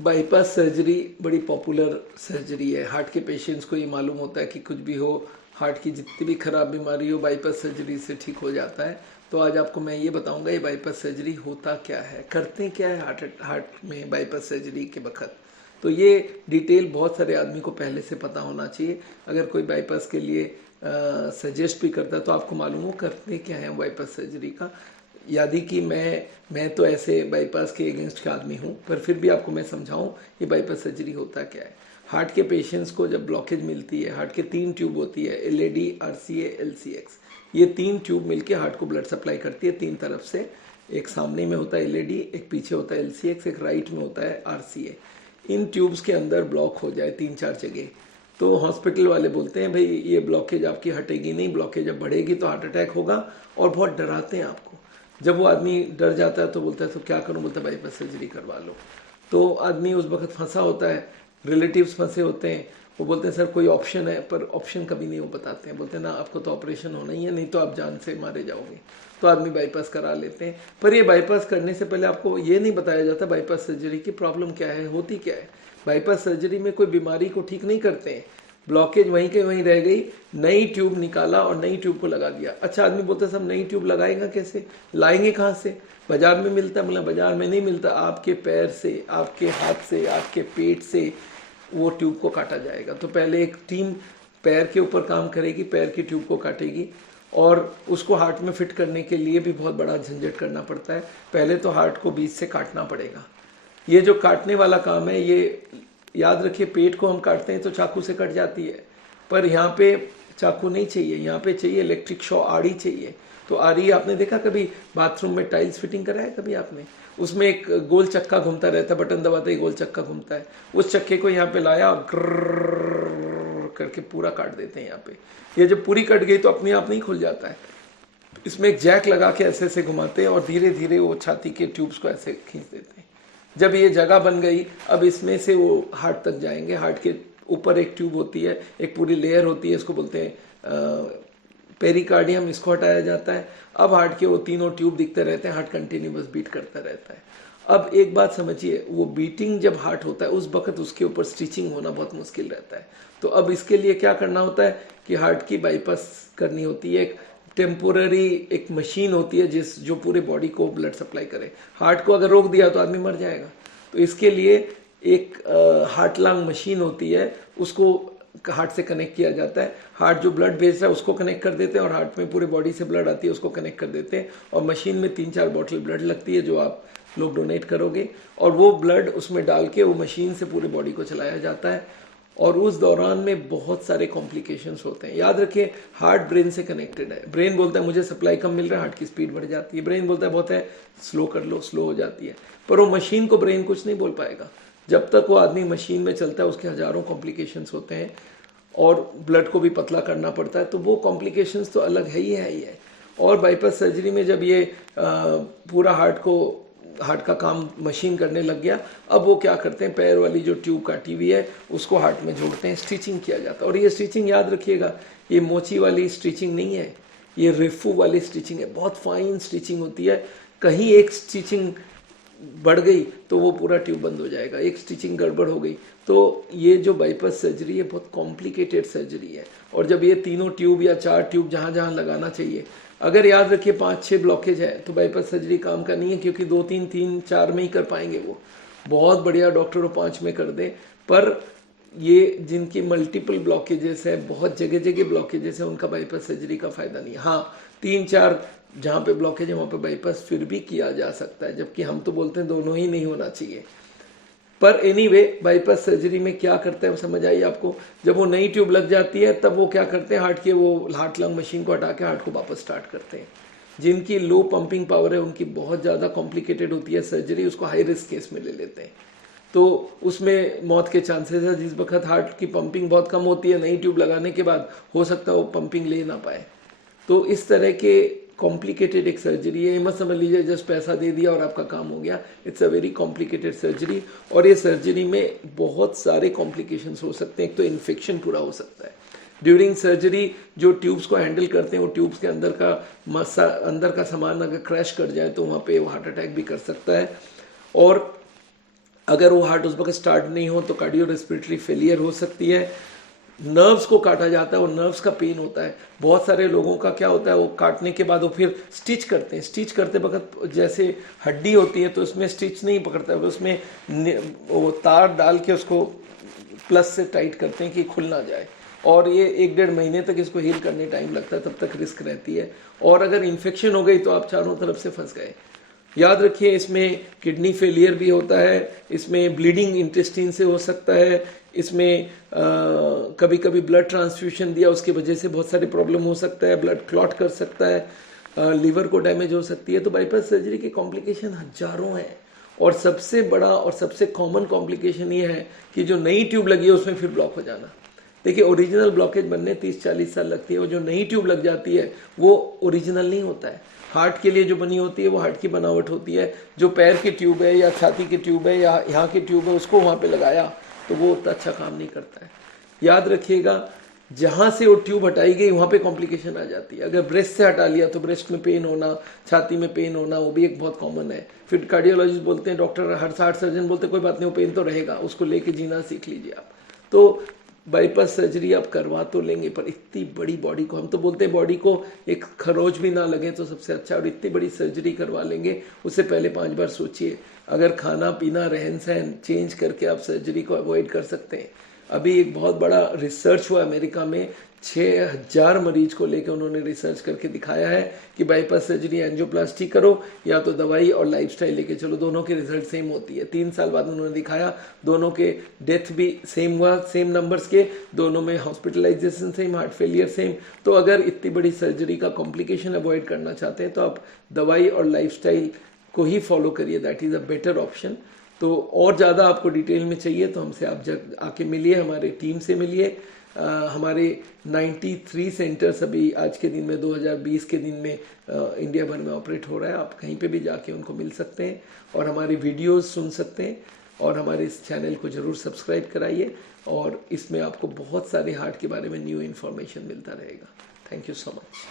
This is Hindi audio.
बाईपास सर्जरी बड़ी पॉपुलर सर्जरी है। हार्ट के पेशेंट्स को ये मालूम होता है कि कुछ भी हो, हार्ट की जितनी भी खराब बीमारी हो बाईपास सर्जरी से ठीक हो जाता है। तो आज आपको मैं ये बताऊंगा ये बाईपास सर्जरी होता क्या है, करते क्या है हार्ट में बाईपास सर्जरी के वक्त। तो ये डिटेल बहुत सारे आदमी को पहले से पता होना चाहिए। अगर कोई बाईपास के लिए सजेस्ट भी करता है तो आपको मालूम हो करते क्या है बाईपास सर्जरी का। यदि कि मैं तो ऐसे बाईपास के अगेंस्ट का आदमी हूँ, पर फिर भी आपको मैं समझाऊँ ये बाईपास सर्जरी होता क्या है। हार्ट के पेशेंट्स को जब ब्लॉकेज मिलती है, हार्ट के 3 ट्यूब होती है, LAD, RCA, LCX। ये 3 ट्यूब मिलके हार्ट को ब्लड सप्लाई करती है 3 तरफ से। एक सामने में होता है LAD, एक पीछे होता है LCX, एक राइट में होता है RCA। इन ट्यूब्स के अंदर ब्लॉक हो जाए 3-4 जगह तो हॉस्पिटल वाले बोलते हैं भाई ये ब्लॉकेज आपकी हटेगी नहीं, ब्लॉकेज जब बढ़ेगी तो हार्ट अटैक होगा, और बहुत डराते हैं आपको। जब वो आदमी डर जाता है तो बोलता है तो क्या करूं, बोलता है बाईपास सर्जरी करवा लो। तो आदमी उस वक्त फंसा होता है, रिलेटिव्स फंसे होते हैं, वो बोलते हैं सर कोई ऑप्शन है, पर ऑप्शन कभी नहीं वो बताते हैं। बोलते हैं ना आपको तो ऑपरेशन होना ही है, नहीं तो आप जान से मारे जाओगे। तो आदमी बाईपास करा लेते हैं। पर ये बाईपास करने से पहले आपको ये नहीं बताया जाता बाईपास सर्जरी की प्रॉब्लम क्या है, होती क्या है। बाईपास सर्जरी में कोई बीमारी को ठीक नहीं करते हैं, ब्लॉकेज वहीं के वहीं रह गई, नई ट्यूब निकाला और नई ट्यूब को लगा दिया। अच्छा, आदमी बोलता है सब नई ट्यूब लगाएगा कैसे, लाएंगे कहाँ से, बाजार में मिलता है। मतलब बाजार में नहीं मिलता, आपके पैर से, आपके हाथ से, आपके पेट से वो ट्यूब को काटा जाएगा। तो पहले एक टीम पैर के ऊपर काम करेगी, पैर की ट्यूब को काटेगी, और उसको हार्ट में फिट करने के लिए भी बहुत बड़ा झंझट करना पड़ता है। पहले तो हार्ट को बीच से काटना पड़ेगा। ये जो काटने वाला काम है, ये याद रखिए, पेट को हम काटते हैं तो चाकू से कट जाती है, पर यहाँ पे चाकू नहीं चाहिए, यहाँ पे चाहिए इलेक्ट्रिक शॉ, आड़ी चाहिए। तो आड़ी आपने देखा कभी बाथरूम में टाइल्स फिटिंग करा है कभी आपने, उसमें एक गोल चक्का घूमता रहता है, बटन दबाते ही गोल चक्का घूमता है। उस चक्के को यहाँ पे लाया और ग्रर करके पूरा काट देते हैं यहाँ पे। ये जब पूरी कट गई तो अपने आप नहीं खुल जाता है, इसमें एक जैक लगा के ऐसे ऐसे घुमाते हैं और धीरे धीरे वो छाती के ट्यूब्स को ऐसे खींच देते हैं। जब ये जगह बन गई, अब इसमें से वो हार्ट तक जाएंगे। हार्ट के ऊपर एक ट्यूब होती है, एक पूरी लेयर होती है, इसको बोलते हैं पेरिकार्डियम, इसको हटाया जाता है। अब हार्ट के वो तीनों ट्यूब दिखते रहते हैं, हार्ट कंटिन्यूअस बीट करता रहता है। अब एक बात समझिए, वो बीटिंग जब हार्ट होता है उस वक्त उसके ऊपर स्टिचिंग होना बहुत मुश्किल रहता है। तो अब इसके लिए क्या करना होता है कि हार्ट की बाईपास करनी होती है। एक टेम्पोररी एक मशीन होती है जो पूरे बॉडी को ब्लड सप्लाई करे। हार्ट को अगर रोक दिया तो आदमी मर जाएगा। तो इसके लिए एक हार्ट लंग मशीन होती है, उसको हार्ट से कनेक्ट किया जाता है। हार्ट जो ब्लड भेज रहा है उसको कनेक्ट कर देते हैं, और हार्ट में पूरे बॉडी से ब्लड आती है उसको कनेक्ट कर देते हैं। और मशीन में 3-4 बॉटल ब्लड लगती है जो आप लोग डोनेट करोगे, और वो ब्लड उसमें डाल के वो मशीन से पूरे बॉडी को चलाया जाता है। और उस दौरान में बहुत सारे कॉम्प्लिकेशंस होते हैं। याद रखिए, हार्ट ब्रेन से कनेक्टेड है। ब्रेन बोलता है मुझे सप्लाई कम मिल रहा है, हार्ट की स्पीड बढ़ जाती है। ब्रेन बोलता है बहुत है, स्लो कर लो, स्लो हो जाती है। पर वो मशीन को ब्रेन कुछ नहीं बोल पाएगा। जब तक वो आदमी मशीन में चलता है उसके हजारों कॉम्प्लिकेशंस होते हैं, और ब्लड को भी पतला करना पड़ता है। तो वो कॉम्प्लिकेशंस तो अलग है ही है। और बाईपास सर्जरी में जब ये पूरा हार्ट का काम मशीन करने लग गया, अब वो क्या करते हैं, पैर वाली जो ट्यूब काटी हुई है उसको हार्ट में जोड़ते हैं, स्टिचिंग किया जाता है। और ये स्टिचिंग याद रखिएगा, ये मोची वाली स्टिचिंग नहीं है, ये रिफू वाली स्टिचिंग है। बहुत फाइन स्टिचिंग होती है। कहीं एक स्टिचिंग बढ़ गई तो वो पूरा ट्यूब बंद हो जाएगा, एक स्टिचिंग गड़बड़ हो गई। तो ये जो बाईपास सर्जरी है बहुत कॉम्प्लिकेटेड सर्जरी है। और जब ये तीनों ट्यूब या 4 ट्यूब जहाँ जहाँ लगाना चाहिए, अगर याद रखिए 5-6 ब्लॉकेज है तो बाईपास सर्जरी काम का नहीं है, क्योंकि 2-3, 3-4 में ही कर पाएंगे। वो बहुत बढ़िया डॉक्टर 5 में कर दे, पर ये जिनकी मल्टीपल ब्लॉकेजेस है, बहुत जगह जगह ब्लॉकेजेस है, उनका बाईपास सर्जरी का फायदा नहीं है। हाँ, 3-4 जहाँ पे ब्लॉकेज है वहाँ पे बाईपास फिर भी किया जा सकता है, जबकि हम तो बोलते हैं दोनों ही नहीं होना चाहिए। पर एनीवे, बाईपास सर्जरी में क्या करते हैं समझ आई आपको। जब वो नई ट्यूब लग जाती है तब वो क्या करते हैं, हार्ट लंग मशीन को हटा के हार्ट को वापस स्टार्ट करते हैं। जिनकी लो पंपिंग पावर है उनकी बहुत ज़्यादा कॉम्प्लिकेटेड होती है सर्जरी, उसको हाई रिस्क केस में ले लेते हैं। तो उसमें मौत के चांसेस है। जिस वक्त हार्ट की पंपिंग बहुत कम होती है, नई ट्यूब लगाने के बाद हो सकता है वो पंपिंग ले ना पाए। तो इस तरह के कॉम्प्लिकेटेड एक सर्जरी है। ये मत समझ लीजिए जस्ट पैसा दे दिया और आपका काम हो गया। It's a very complicated surgery, और ये सर्जरी में बहुत सारे कॉम्प्लिकेशंस हो सकते हैं। एक तो इन्फेक्शन पूरा हो सकता है ड्यूरिंग सर्जरी। जो ट्यूब्स को हैंडल करते हैं वो ट्यूब्स के अंदर का सामान अगर क्रैश कर जाए तो वहाँ पे वो हार्ट अटैक भी कर सकता है। और अगर वो हार्ट उस वक्त स्टार्ट नहीं हो तो कार्डियो रेस्पिरेटरी फेलियर हो सकती है। नर्व्स को काटा जाता है और नर्व्स का पेन होता है। बहुत सारे लोगों का क्या होता है, वो काटने के बाद वो फिर स्टिच करते हैं। स्टिच करते वक्त जैसे हड्डी होती है तो उसमें स्टिच नहीं पकड़ता है, उसमें वो तार डाल के उसको प्लस से टाइट करते हैं कि खुल ना जाए, और ये 1-1.5 महीने तक इसको हील करने टाइम लगता है, तब तक रिस्क रहती है। और अगर इन्फेक्शन हो गई तो आप चारों तरफ से फंस गए। याद रखिए इसमें किडनी फेलियर भी होता है, इसमें ब्लीडिंग इंटेस्टाइन से हो सकता है, इसमें कभी कभी ब्लड ट्रांसफ्यूशन दिया उसकी वजह से बहुत सारे प्रॉब्लम हो सकता है, ब्लड क्लॉट कर सकता है, लीवर को डैमेज हो सकती है। तो बाईपास सर्जरी के कॉम्प्लिकेशन हजारों हैं, और सबसे बड़ा और सबसे कॉमन कॉम्प्लिकेशन ये है कि जो नई ट्यूब लगी है उसमें फिर ब्लॉक हो जाना। देखिए ओरिजिनल ब्लॉकेज बनने 30-40 साल लगती है, और जो नई ट्यूब लग जाती है वो ओरिजिनल नहीं होता है। हार्ट के लिए जो बनी होती है वो हार्ट की बनावट होती है, जो पैर की ट्यूब है या छाती की ट्यूब है या यहाँ की ट्यूब है उसको वहाँ पे लगाया तो वो उतना अच्छा काम नहीं करता है। याद रखिएगा जहाँ से वो ट्यूब हटाई गई वहाँ पे कॉम्प्लिकेशन आ जाती है। अगर ब्रेस्ट से हटा लिया तो ब्रेस्ट में पेन होना, छाती में पेन होना, वो भी एक बहुत कॉमन है। फिर कार्डियोलॉजिस्ट बोलते हैं, डॉक्टर हार्ट सर्जन बोलते हैं कोई बात नहीं वो पेन तो रहेगा, उसको लेके जीना सीख लीजिए आप। तो बाईपास सर्जरी आप करवा तो लेंगे, पर इतनी बड़ी बॉडी को, हम तो बोलते हैं बॉडी को एक खरोच भी ना लगे तो सबसे अच्छा, और इतनी बड़ी सर्जरी करवा लेंगे उससे पहले 5 बार सोचिए। अगर खाना पीना रहन सहन चेंज करके आप सर्जरी को अवॉइड कर सकते हैं। अभी एक बहुत बड़ा रिसर्च हुआ अमेरिका में, 6000 मरीज को लेकर उन्होंने रिसर्च करके दिखाया है कि बाईपास सर्जरी एंजियोप्लास्टी करो या तो दवाई और लाइफस्टाइल लेके चलो, दोनों के रिजल्ट सेम होती है। 3 साल बाद उन्होंने दिखाया दोनों के डेथ भी सेम हुआ, सेम नंबर्स के, दोनों में hospitalization same, heart failure same. तो अगर इतनी बड़ी सर्जरी का कॉम्प्लिकेशन अवॉइड करना चाहते हैं तो आप दवाई और लाइफस्टाइल को ही फॉलो करिए, that is a better option. तो और ज़्यादा आपको डिटेल में चाहिए तो हमसे आप जब आके मिलिए, हमारे टीम से मिलिए। हमारे 93 सेंटर्स अभी आज के दिन में 2020 के दिन में इंडिया भर में ऑपरेट हो रहा है। आप कहीं पे भी जाके उनको मिल सकते हैं और हमारी वीडियोस सुन सकते हैं, और हमारे इस चैनल को ज़रूर सब्सक्राइब कराइए, और इसमें आपको बहुत सारे हार्ट के बारे में न्यू इन्फॉर्मेशन मिलता रहेगा। Thank you so much.